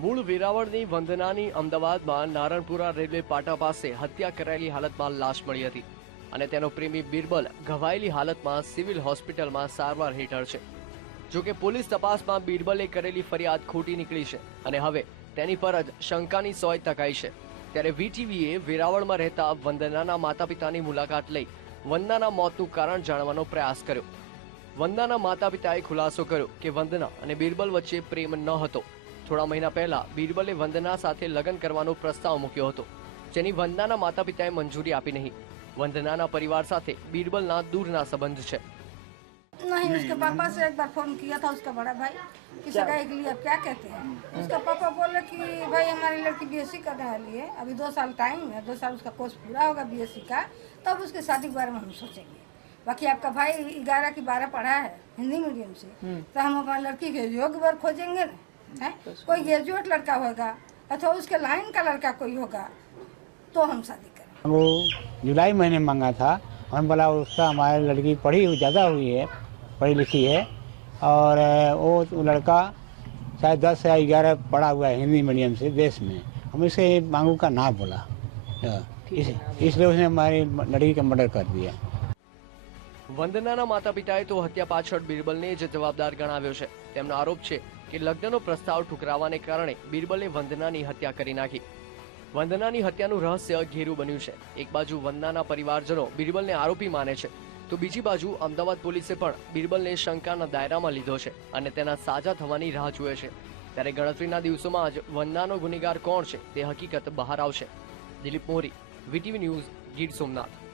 મૂળ વેરાવળની વંદનાની અમદાવાદમાં નારણપુરા રેલવે પાટા પાસે હત્યા કરાયેલી હાલતમાં લાશ મળી હતી અને તેનો પ્રેમી બિરબલ ઘવાયેલી હાલતમાં સિવિલ હોસ્પિટલમાં સારવાર હેઠળ છે. જો કે પોલીસ તપાસમાં બિરબલે કરેલી ફરિયાદ ખોટી નીકળી છે અને હવે તેની પર જ શંકાની સોય તકાઈ છે. ત્યારે વીટીવીએ વેરાવળમાં રહેતા વંદનાના માતા પિતાની મુલાકાત લઈ વંદનાના મોતનું કારણ જાણવાનો પ્રયાસ કર્યો. વંદનાના માતા પિતાએ ખુલાસો કર્યો કે વંદના અને બિરબલ વચ્ચે પ્રેમ ન હતો. થોડા મહિના પહેલા બિરબલે વંદના સાથે લગ્ન કરવાનો પ્રસ્તાવ મૂક્યો હતો જેની વંદનાના માતા પિતાએ મંજૂરી આપી નહીં વંદનાના પરિવાર સાથે બિરબલના દૂરના સંબંધ છે नहीं उसके पापा से एक बार फोन किया था उसका बड़ा भाई कि सगाई के लिए अब क्या कहते हैं उसका पापा बोले कि भाई हमारी लड़की बीएससी करने वाली है अभी दो साल टाइम है दो साल उसका कोर्स पूरा होगा बीएससी का तब उसकी शादी के बारे में हम सोचेंगे बाकी आपका भाई ग्यारह की बारह पढ़ा है हिंदी मीडियम से तो हम अपनी लड़की के योग्य वर्ग खोजेंगे ना है कोई ग्रेजुएट लड़का होगा अथवा उसके लाइन का लड़का कोई होगा तो हम शादी करें वो जुलाई महीने में मांगा था हम बोला उसका हमारी लड़की पढ़ी हुई ज़्यादा हुई है पढ़ी लिखी है और अ, वो वो लड़का शायद दस या ग्यारह पढ़ा हुआ है हिंदी मीडियम से देश में हम इसे मांगू का ना बोला हाँ, इस, इसलिए उसने हमारी लड़की का मर्डर कर दिया વંદનાના માતા પિતાએ તો હત્યા પાછળ બિરબલને જ જવાબદાર ગણાવ્યો છે તેમનો આરોપ છે કે લગ્નનો પ્રસ્તાવ ઠુકરાવાને કારણે બિરબલે વંદનાની હત્યા કરી નાખી. વંદનાની હત્યાનું રહસ્ય ઘેરું બન્યું છે. એક બાજુ વંદનાના પરિવારજનો બિરબલને આરોપી માને છે, તો બીજી બાજુ અમદાવાદ પોલીસે પણ બિરબલને શંકાના દાયરામાં લીધો છે અને તેના સાજા થવાની રાહ જુએ છે. ત્યારે ગણતરીના દિવસોમાં જ વંદનાનો ગુનેગાર કોણ છે તે હકીકત બહાર આવશે. Dilip Mori VTV news Gir Somnath.